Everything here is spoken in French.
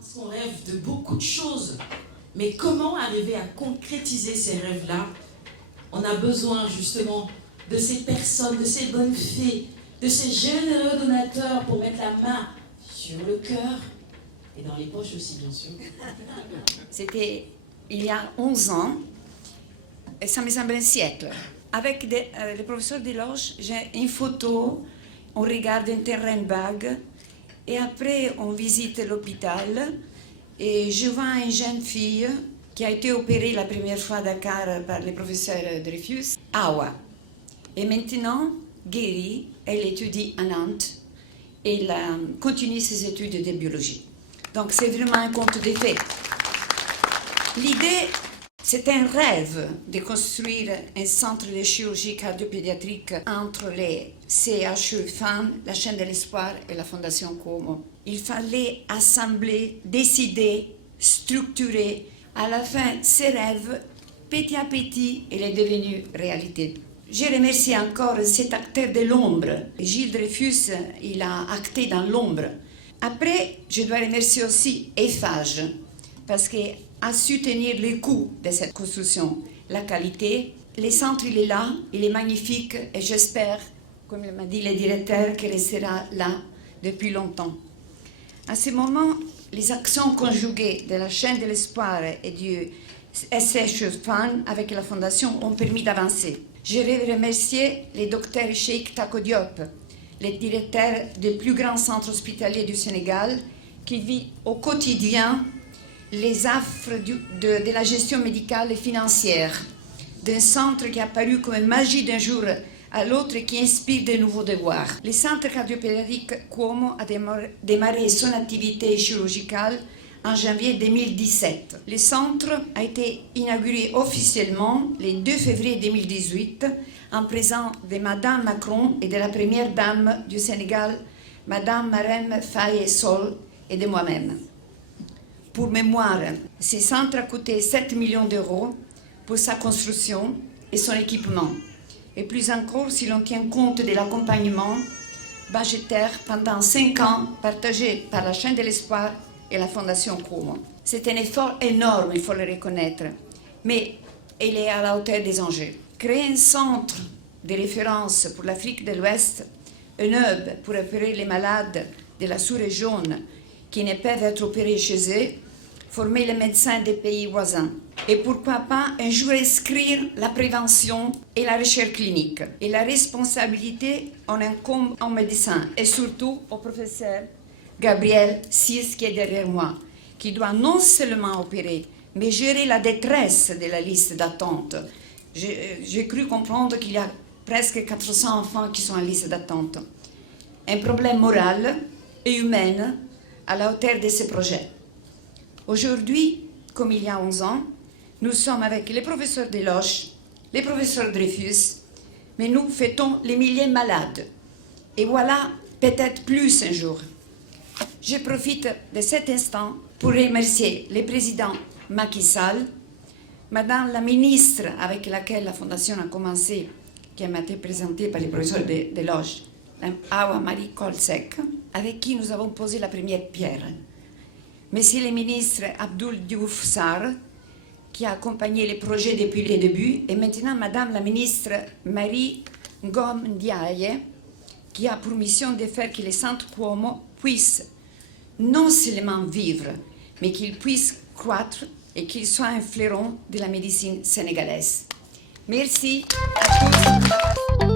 Parce qu'on rêve de beaucoup de choses. Mais comment arriver à concrétiser ces rêves-là? On a besoin justement de ces personnes, de ces bonnes fées, de ces généreux donateurs pour mettre la main sur le cœur et dans les poches aussi, bien sûr. C'était il y a 11 ans, et ça me semble un siècle. Avec le professeur Desloges, j'ai une photo, on regarde un terrain vague, et après on visite l'hôpital, et je vois une jeune fille qui a été opérée la première fois à Dakar par le professeur Dreyfus, Awa. Et maintenant, guérie, elle étudie à Nantes et elle continue ses études de biologie. Donc c'est vraiment un conte de fées. L'idée, c'est un rêve de construire un centre de chirurgie cardiopédiatrique entre les CHU FAM, la chaîne de l'espoir et la Fondation Cuomo. Il fallait assembler, décider, structurer. À la fin, ces rêves, petit à petit, il est devenu réalité. Je remercie encore cet acteur de l'ombre. Gilles Dreyfus, il a acté dans l'ombre. Après, je dois remercier aussi Eiffage, parce qu'à soutenir le coût de cette construction, la qualité. Le centre, il est là, il est magnifique, et j'espère, comme m'a dit le directeur, qu'il restera là depuis longtemps. À ce moment, les actions conjuguées de la chaîne de l'espoir et du SHFAN avec la Fondation ont permis d'avancer. Je vais remercier le docteur Cheikh Tako Diop, le directeur du plus grand centre hospitalier du Sénégal, qui vit au quotidien les affres de la gestion médicale et financière d'un centre qui a apparu comme une magie d'un jour à l'autre et qui inspire de nouveaux devoirs. Le centre cardiopédiatrique Cuomo a démarré son activité chirurgicale en janvier 2017. Le centre a été inauguré officiellement le 2 février 2018 en présence de Madame Macron et de la première dame du Sénégal, Madame Marème Faye Sol, et de moi-même. Pour mémoire, ce centre a coûté 7 millions d'euros pour sa construction et son équipement. Et plus encore si l'on tient compte de l'accompagnement budgétaire pendant 5 ans partagé par la chaîne de l'espoir et la Fondation Cuomo. C'est un effort énorme, il faut le reconnaître, mais il est à la hauteur des enjeux. Créer un centre de référence pour l'Afrique de l'Ouest, un hub pour opérer les malades de la sous-région qui ne peuvent être opérés chez eux, former les médecins des pays voisins. Et pourquoi pas un jour inscrire la prévention et la recherche clinique. Et la responsabilité en incombe aux médecins et surtout au professeur Gabriel Sis qui est derrière moi, qui doit non seulement opérer, mais gérer la détresse de la liste d'attente. J'ai cru comprendre qu'il y a presque 400 enfants qui sont en liste d'attente. Un problème moral et humain à la hauteur de ces projets. Aujourd'hui, comme il y a 11 ans, nous sommes avec les professeurs Desloges, les professeurs Dreyfus, mais nous fêtons les milliers de malades. Et voilà, peut-être plus un jour. Je profite de cet instant pour remercier le président Macky Sall, Madame la ministre avec laquelle la Fondation a commencé, qui m'a été présentée par les professeurs Desloges, Awa Marie Kolsek, avec qui nous avons posé la première pierre. Monsieur le ministre Abdoul Diouf Sarr, qui a accompagné les projets depuis le début, et maintenant Madame la ministre Marie Ngom Ndiaye, qui a pour mission de faire que les centres Cuomo puissent non seulement vivre, mais qu'ils puissent croître et qu'ils soient un fleuron de la médecine sénégalaise. Merci à tous.